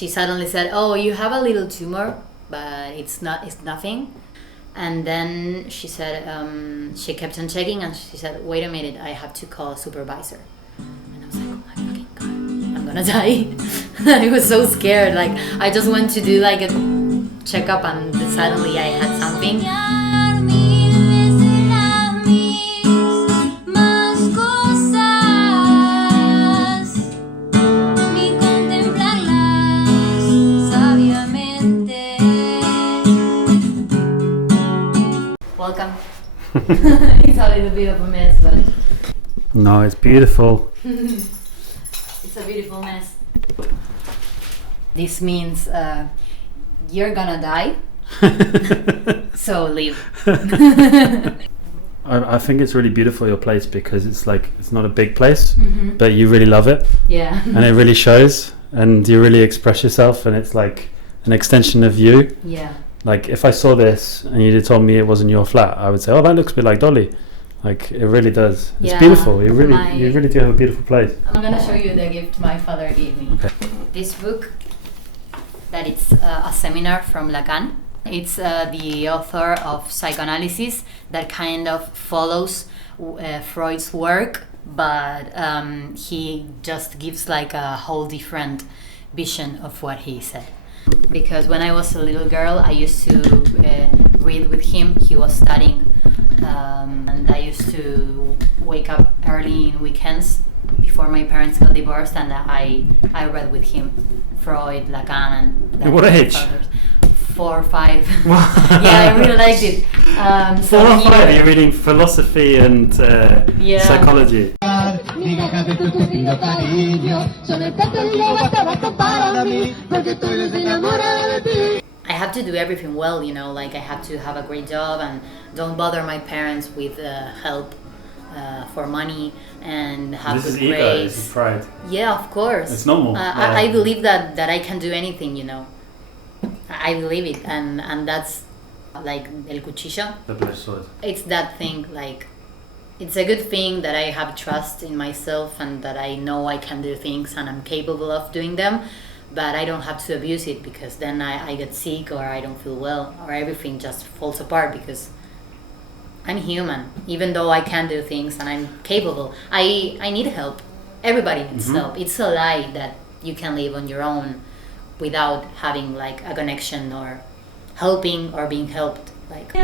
she suddenly said, "Oh, you have a little tumor, but it's nothing." And then she said, she kept on checking, and she said, "Wait a minute, I have to call a supervisor." And I was like, "Oh my fucking god, I'm gonna die." I was so scared. Like, I just went to do like a checkup, and suddenly I had something. Welcome. It's a little bit of a mess, but no, it's beautiful. It's a beautiful mess. This means you're gonna die, so leave. I think it's really beautiful, your place, because it's like, it's not a big place, Mm-hmm. but you really love it. Yeah. And it really shows, and you really express yourself, and it's like an extension of you. Yeah. Like, if I saw this and you'd told me it wasn't your flat, I would say, oh, that looks a bit like Doli. Like, it really does. It's beautiful. You really do have a beautiful place. I'm gonna show you the gift my father gave me. Okay. This book, that it's a seminar from Lacan. It's the author of psychoanalysis that kind of follows Freud's work, but he just gives like a whole different vision of what he said. Because when I was a little girl, I used to read with him. He was studying, and I used to wake up early in weekends before my parents got divorced, and I read with him Freud, Lacan, and At what age? 4 or 5. Yeah, I really liked it. 4 or 5, you're reading philosophy and psychology. I have to do everything well, you know, like I have to have a great job and don't bother my parents with help for money and have This good is ego, grades. this is pride. Yeah, of course. It's normal. I believe that I can do anything, you know. I believe it, and that's like el cuchillo. Double-edged sword. It's that thing, like, it's a good thing that I have trust in myself and that I know I can do things and I'm capable of doing them, but I don't have to abuse it, because then I get sick or I don't feel well or everything just falls apart, because I'm human. Even though I can do things and I'm capable, I need help. Everybody needs help. It's a lie that you can live on your own without having like a connection or helping or being helped. Like,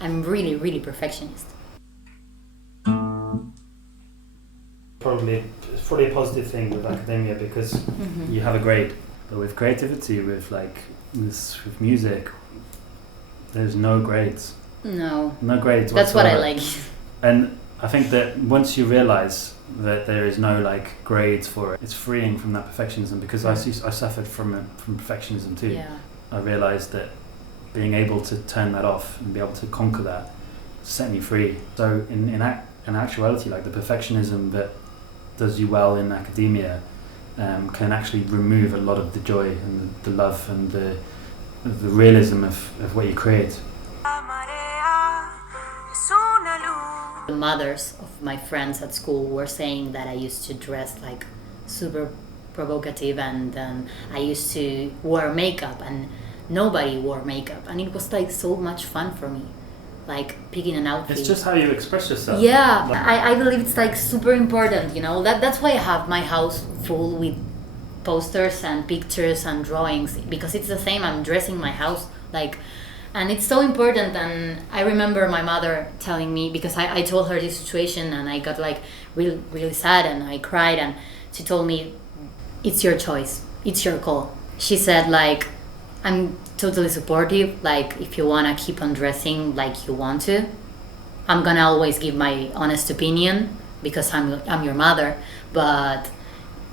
I'm really, really perfectionist. It's probably a positive thing with academia, because you have a grade. But with creativity, with music, there's no grades. No grades. That's whatsoever. what I like. And I think that once you realize that there is no like grades for it, it's freeing from that perfectionism, because I suffered from perfectionism too. Yeah. I realized that being able to turn that off and be able to conquer that set me free. So in actuality, like, the perfectionism that does you well in academia can actually remove a lot of the joy and the love and the realism of what you create. The mothers of my friends at school were saying that I used to dress like super provocative, and I used to wear makeup, and nobody wore makeup, and it was like so much fun for me, like picking an outfit. It's just how you express yourself. Yeah, I believe it's like super important, you know. That's why I have my house full with posters and pictures and drawings, because it's the same. I'm dressing my house like, and it's so important. And I remember my mother telling me, because I told her this situation and I got like really, really sad and I cried, and she told me, it's your choice, it's your call. She said, like, I'm totally supportive, like, if you want to keep on dressing like you want to, I'm gonna always give my honest opinion, because I'm your mother, but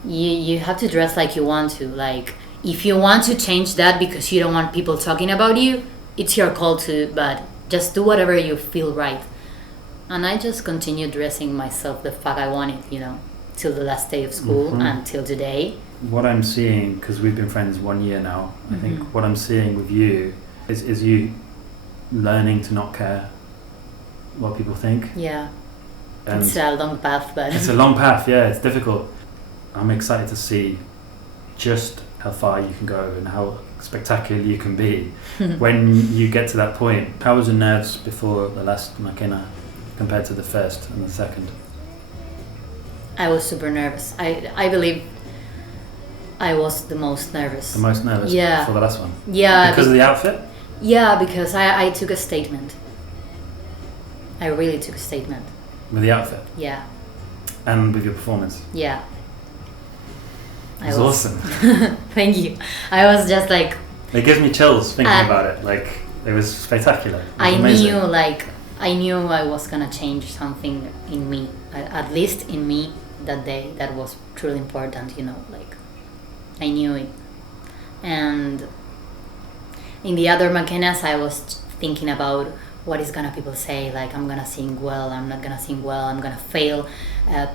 you have to dress like you want to. Like, if you want to change that because you don't want people talking about you, it's your call to, but just do whatever you feel right. And I just continued dressing myself the fuck I wanted, you know, till the last day of school and till today. what I'm seeing, because we've been friends 1 year now, I think what I'm seeing with you is you learning to not care what people think. Yeah. And It's a long path, but it's a long path, yeah, it's difficult. I'm excited to see just how far you can go and how spectacular you can be when you get to that point. How was your nerves before the last Makena compared to the first and the second? I was super nervous. I believe I was the most nervous. The most nervous Yeah. for the last one? Yeah. Because of the outfit? Yeah, because I took a statement. I really took a statement. With the outfit? Yeah. And with your performance? Yeah. It was awesome. Thank you. I was just like... It gives me chills thinking about it. Like, it was spectacular. It was amazing. I knew I was gonna change something in me, at least in me that day. That was truly important, you know, like I knew it. And in the other Makenas, I was thinking about what is gonna people say, like I'm gonna sing well, I'm not gonna sing well, I'm gonna fail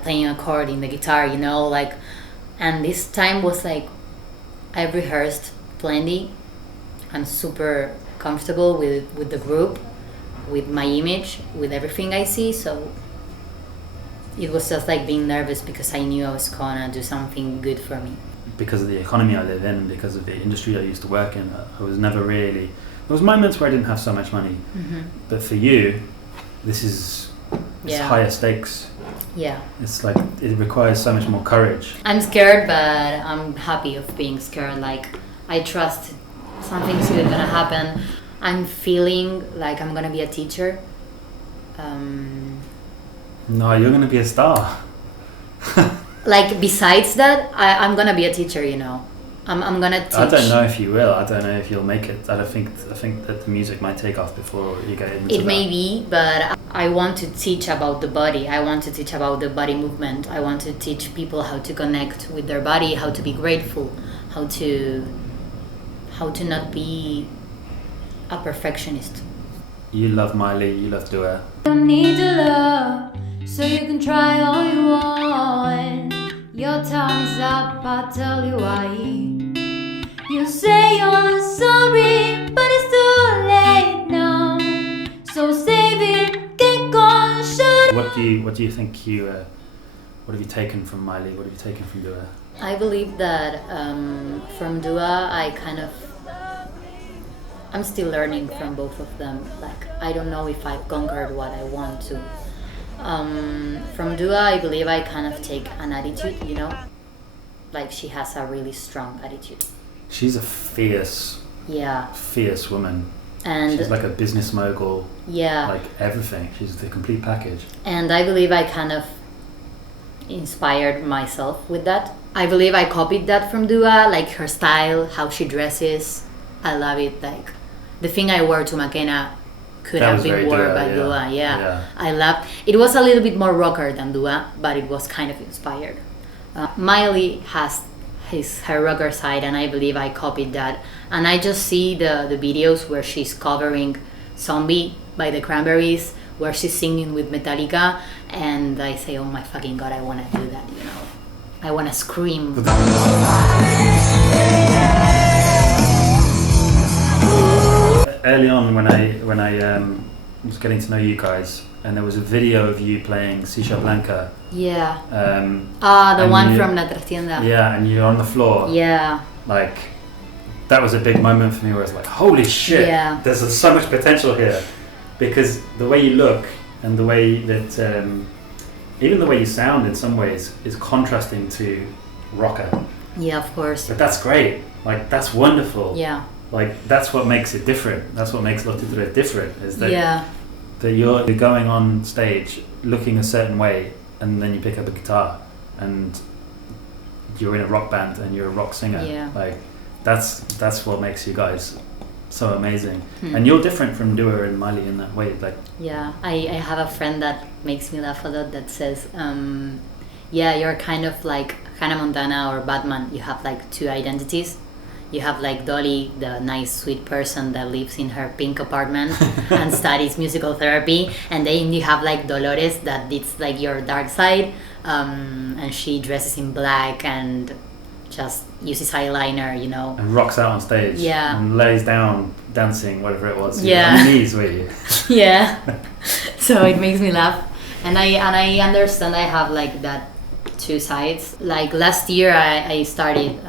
playing a chord in the guitar, you know, like. And this time was like I rehearsed plenty. I'm super comfortable with the group, with my image, with everything I see. So it was just like being nervous because I knew I was gonna do something good for me. Because of the economy I live in, because of the industry I used to work in, I was never really... There was moments where I didn't have so much money. But for you, this is higher stakes. Yeah. It's like, it requires so much more courage. I'm scared, but I'm happy of being scared. Like, I trust something's good gonna happen. I'm feeling like I'm gonna be a teacher. No, you're gonna be a star. Like, besides that, I'm gonna be a teacher, you know. I'm gonna teach. I don't know if you will. I don't know if you'll make it. I think that the music might take off before you get into that. It may be, but I want to teach about the body. I want to teach about the body movement. I want to teach people how to connect with their body, how to be grateful, how to not be a perfectionist. You love Miley, you love Dua. You don't need to love, so you can try all you want. Your time is up, I'll tell you why. You say you're sorry, but it's too late now. So save it, get gone, shut. What do you think what have you taken from Miley? What have you taken from Dua? I believe that from Dua, I'm still learning from both of them. Like, I don't know if I've conquered what I want to. From Dua, I believe I kind of take an attitude, you know? Like, she has a really strong attitude. She's a fierce woman. And she's like a business mogul. Yeah. Like everything. She's the complete package. And I believe I kind of inspired myself with that. I believe I copied that from Dua, like her style, how she dresses. I love it. Like, the thing I wore to Makena could have been worn by Dua. Yeah. I loved it. Was a little bit more rocker than Dua, but it was kind of inspired. Miley has her rocker side, and I believe I copied that. And I just see the videos where she's covering Zombie by the Cranberries, where she's singing with Metallica, and I say, oh my fucking god, I want to do that, you know. I want to scream. Early on, when I was getting to know you guys, and there was a video of you playing Sisha Blanca. Yeah. The one from La Trastienda. Yeah, and you're on the floor. Yeah. Like, that was a big moment for me where I was like, holy shit, there's so much potential here. Because the way you look and the way that, even the way you sound in some ways is contrasting to rocker. Yeah, of course. But that's great. Like, that's wonderful. Yeah. Like, that's what makes it different. That's what makes Titeres different, is that, that you're going on stage looking a certain way, and then you pick up a guitar and you're in a rock band and you're a rock singer. Yeah. Like, that's what makes you guys so amazing. And you're different from Dua and Miley in that way. Like, yeah, I have a friend that makes me laugh a lot that says, you're kind of like Hannah Montana or Batman. You have like two identities. You have like Doli, the nice, sweet person that lives in her pink apartment and studies musical therapy. And then you have like Dolores, that it's like your dark side. And she dresses in black and just uses eyeliner, you know. And rocks out on stage. Yeah. And lays down dancing, whatever it was. Yeah. On your knees, were you? Yeah. So it makes me laugh, and I understand I have like that two sides. Like last year, I started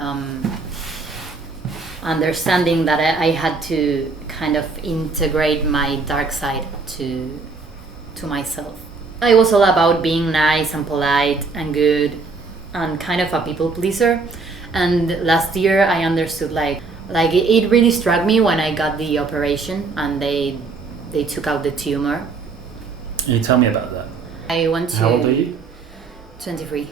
understanding that I had to kind of integrate my dark side to myself. I was all about being nice and polite and good and kind of a people pleaser. And last year I understood like it really struck me when I got the operation and they took out the tumor. Can you tell me about that? I went to... How old are you? 23.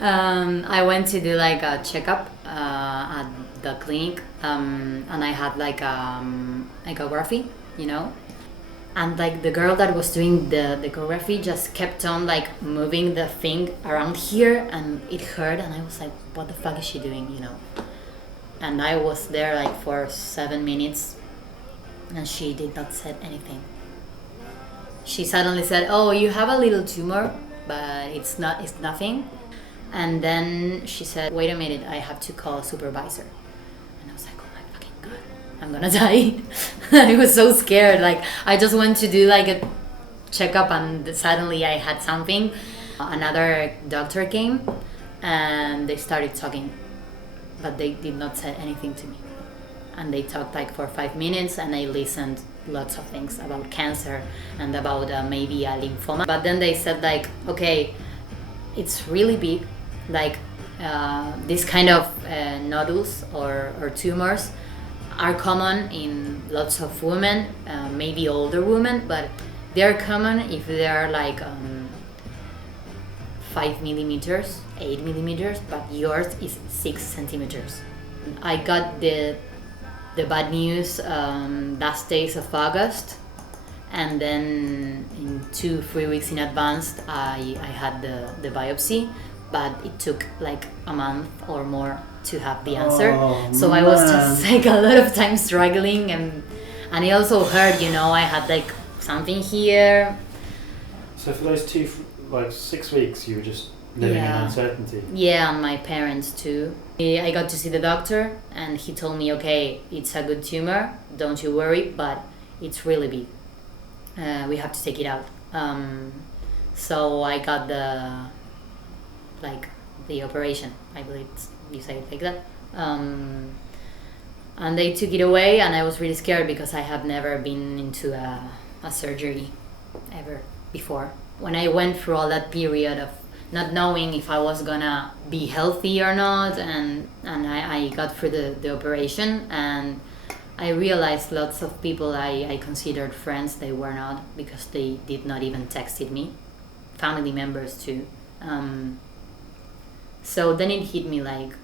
I went to do like a checkup at the clinic, and I had like echography, you know. And like the girl that was doing the echography just kept on like moving the thing around here, and it hurt, and I was like, what the fuck is she doing, you know? And I was there like for 7 minutes, and she did not say anything. She suddenly said, oh, you have a little tumor, but it's nothing. And then she said, wait a minute, I have to call a supervisor. And I was like, oh my fucking god, I'm gonna die. And I was so scared. Like, I just went to do like a checkup, and suddenly I had something. Another doctor came and they started talking, but they did not say anything to me. And they talked like for 5 minutes, and I listened lots of things about cancer and about maybe a lymphoma. But then they said like, okay, it's really big, like this kind of nodules or tumors are common in lots of women, maybe older women, but they're common if they are like 5 millimeters, 8 millimeters, but yours is 6 centimeters. I got the bad news last days of August, and then in 2-3 weeks in advance I had the biopsy, but it took like a month or more to have the answer. So I was just like a lot of time struggling, and it also hurt, you know. I had like something here. So for those 6 weeks you were just living in uncertainty? Yeah, and my parents too. I got to see the doctor, and he told me, okay, it's a good tumor, don't you worry, but it's really big. We have to take it out. So I got the operation, I believe you say it like that. And they took it away, and I was really scared because I have never been into a surgery ever before. When I went through all that period of not knowing if I was gonna be healthy or not, and I got through the operation, and I realized lots of people I considered friends, they were not, because they did not even texted me. Family members too. So then it hit me like,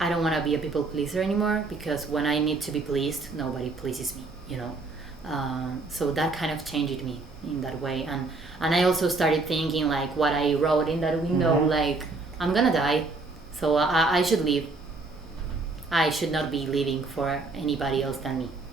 I don't want to be a people pleaser anymore, because when I need to be pleased, nobody pleases me, you know. So that kind of changed me in that way, and I also started thinking like what I wrote in that window, like I'm gonna die, so I should live. I should not be living for anybody else than me.